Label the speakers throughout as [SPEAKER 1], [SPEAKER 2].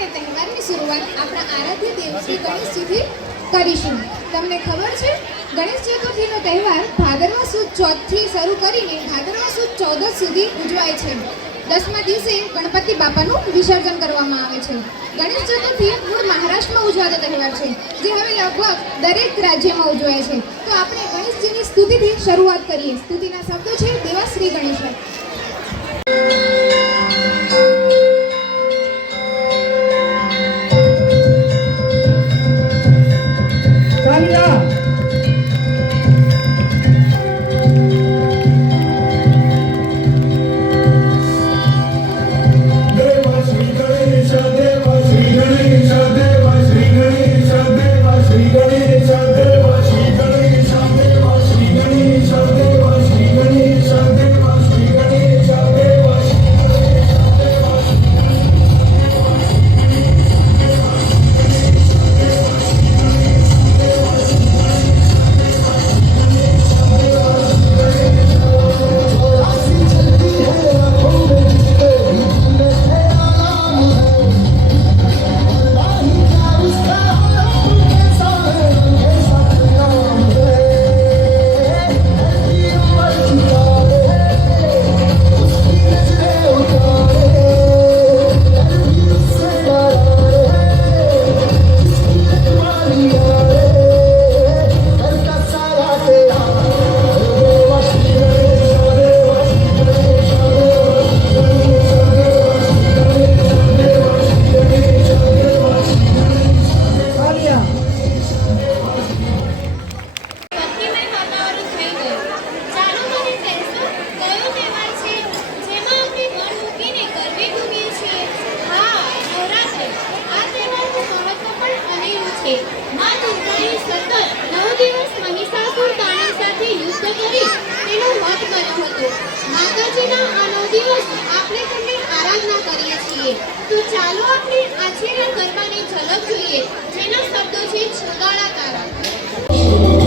[SPEAKER 1] આપણે તહેવારની શરૂઆત આપણા આરાધ્ય દેવ શ્રી ગણેશજીથી કરીશું. તમને ખબર છે, ગણેશ ચતુર્થીનો તહેવાર ભાદરવા સુદ ચોથથી શરૂ કરીને ભાદરવા સુદ ચૌદસ સુધી ઉજવાય છે. દસમા દિવસે ગણપતિ બાપાનું વિસર્જન કરવામાં આવે છે. ગણેશ ચતુર્થી મૂળ મહારાષ્ટ્રમાં ઉજવાતો તહેવાર છે, જે હવે લગભગ દરેક રાજ્યમાં ઉજવાય છે. તો આપણે ગણેશજીની સ્તુતિથી શરૂઆત કરીએ. સ્તુતિના શબ્દો છે, દેવા શ્રી ગણેશ.
[SPEAKER 2] તો ચાલો આપણે આજના ગરબાની ઝલક જોઈએ જેના શબ્દો છે છગાળા તારા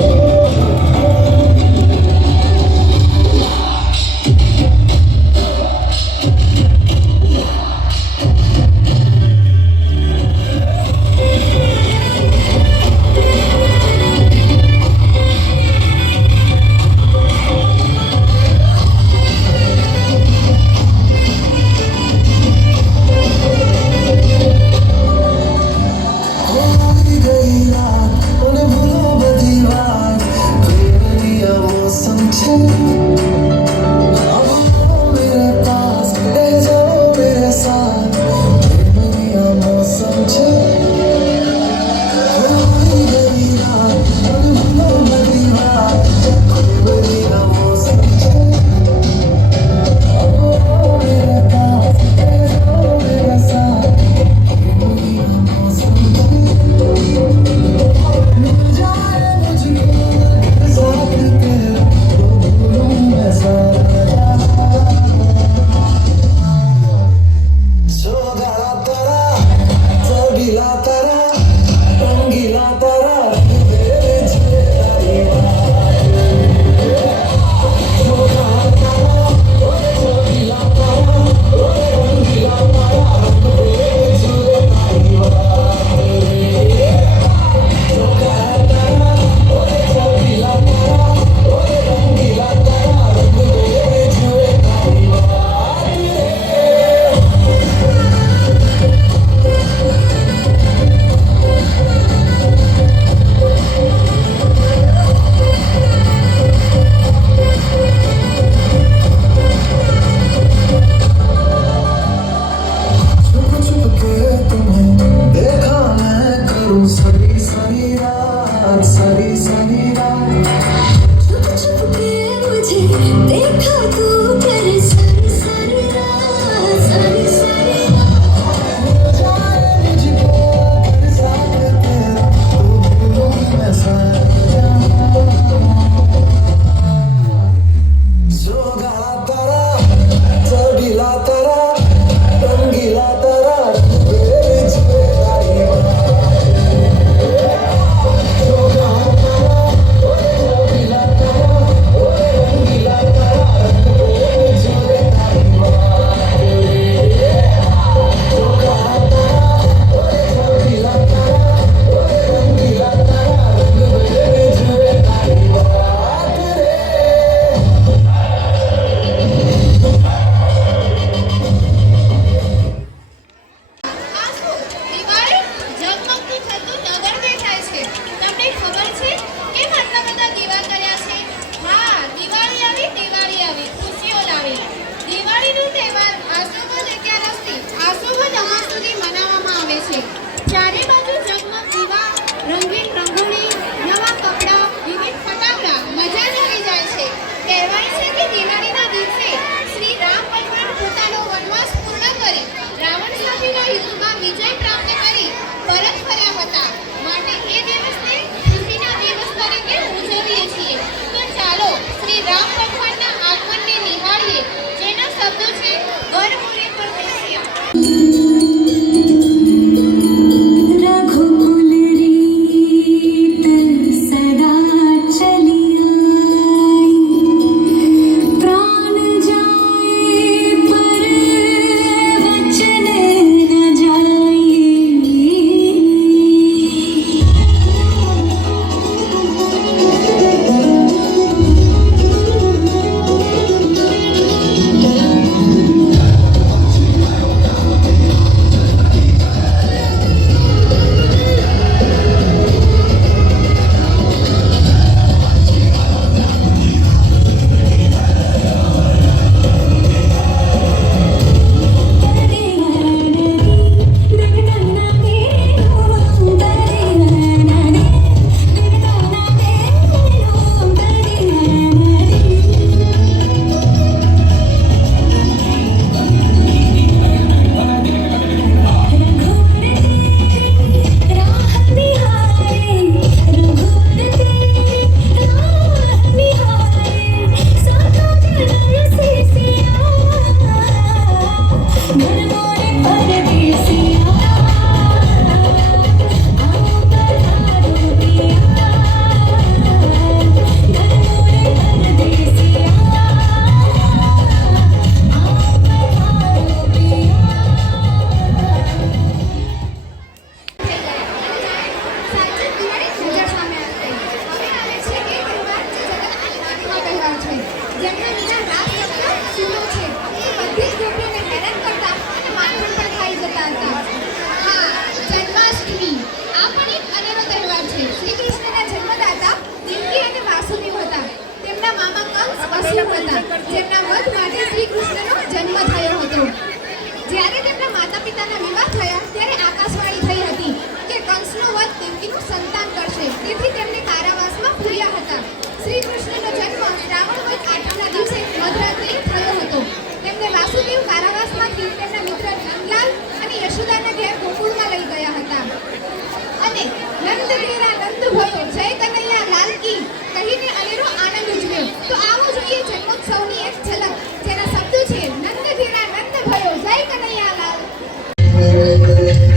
[SPEAKER 2] Thank you.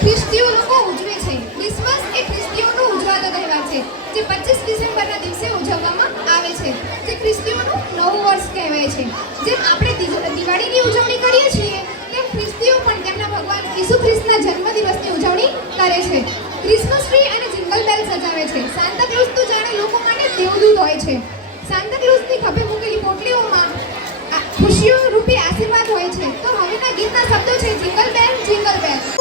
[SPEAKER 2] ખ્રિસ્તીઓ લોકો ઉજવે છે? ક્રિસમસ એ ખ્રિસ્તીઓનો ઉજવાતો તહેવાર છે,
[SPEAKER 3] જે પચીસ ડિસેમ્બરના દિવસે ઉજવવામાં આવે છે. જે ખ્રિસ્તીઓનું નવું વર્ષ કહેવાય છે. જેમ આપણે દિવાળીની ઉજવણી કરીએ છીએ, તેમ ખ્રિસ્તીઓ પણ તેમના ભગવાન ઈસુ ખ્રિસ્તના જન્મદિવસની
[SPEAKER 4] ઉજવણી
[SPEAKER 3] કરે છે. ક્રિસમસ ટ્રી અને જિંગલ બેલ સજાવે છે. સાન્તા ક્લોઝ તો જાણે લોકો માટે દેવદૂત હોય છે. સાન્તા ક્લોઝની ખભે મૂકેલી પોટલીઓમાં ખુશીઓ રૂપે આશીર્વાદ હોય છે. તો હવેના ગીતના શબ્દો છે જિંગલ બેલ જિંગલ બેલ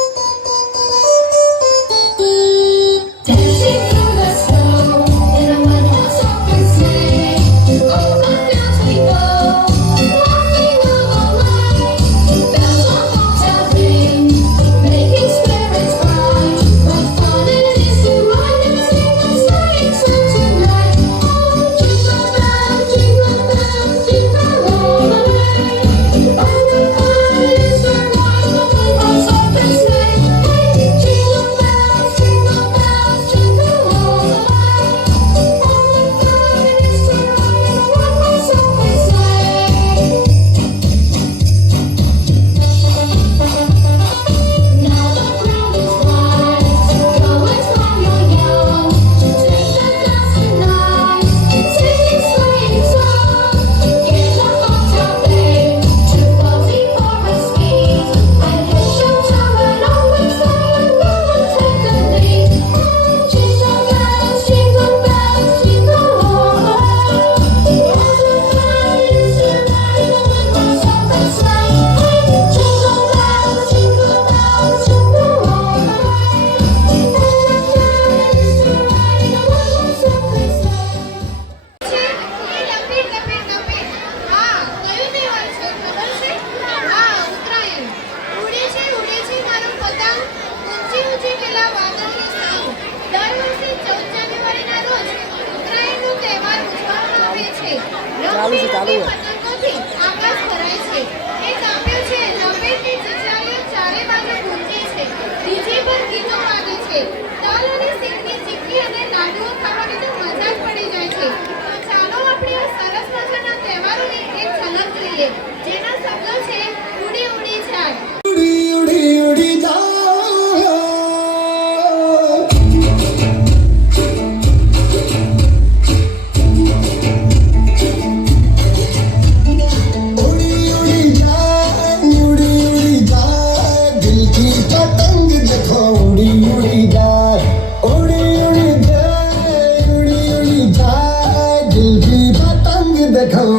[SPEAKER 3] শিল্পী পতঙ্গ দেখাও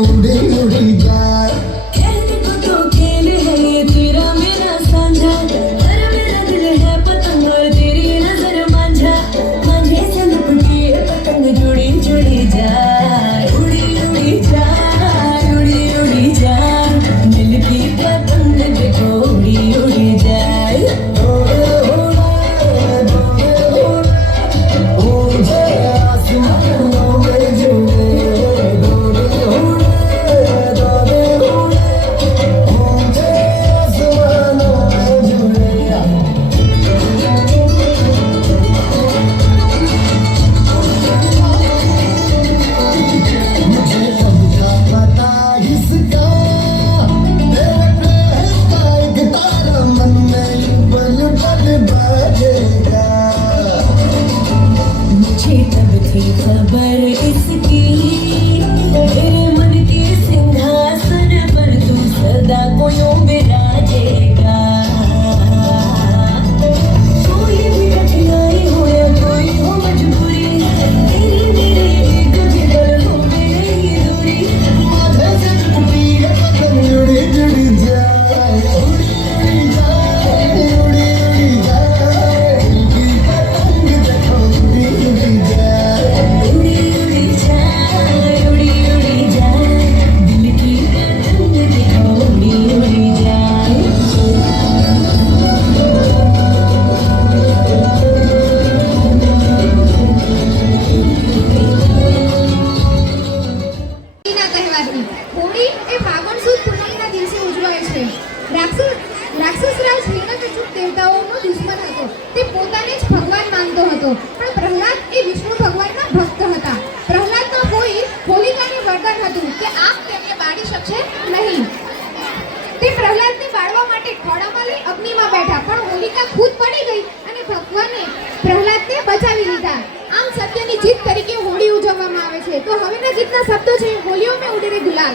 [SPEAKER 3] ગીતના શબ્દો છે હોલીઓ મેં